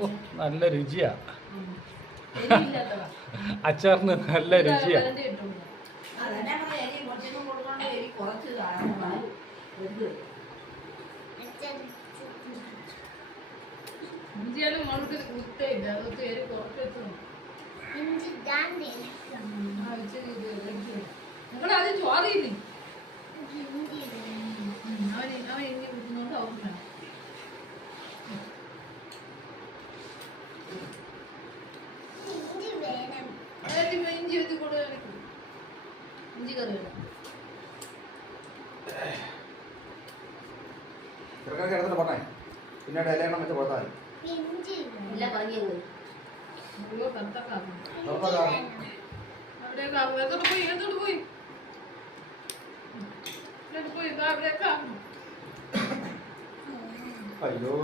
ഓ നല്ല രുചിയാ. അച്ചാറിന് നല്ല രുചിയാ. ഇഞ്ചിയാലും മുളക് കുത്തയില്ല, അത് പേര് കുറച്ചു നിങ്ങളാദ്യം ചോറിയില്ലേ അവൻ ഇഞ്ചി കുത്തുന്നോണ്ട് അവർക്ക് ഇഞ്ചി വെച്ച് കൂടുതൽ ഇഞ്ചി കറി വേണം. ചെറുക്കനൊക്കെ എടുത്തിട്ട് പോട്ടെ, പിന്നീട് ഇലയെണ്ണം വെച്ച് കൊടുത്താൽ പോയി അയ്യോ.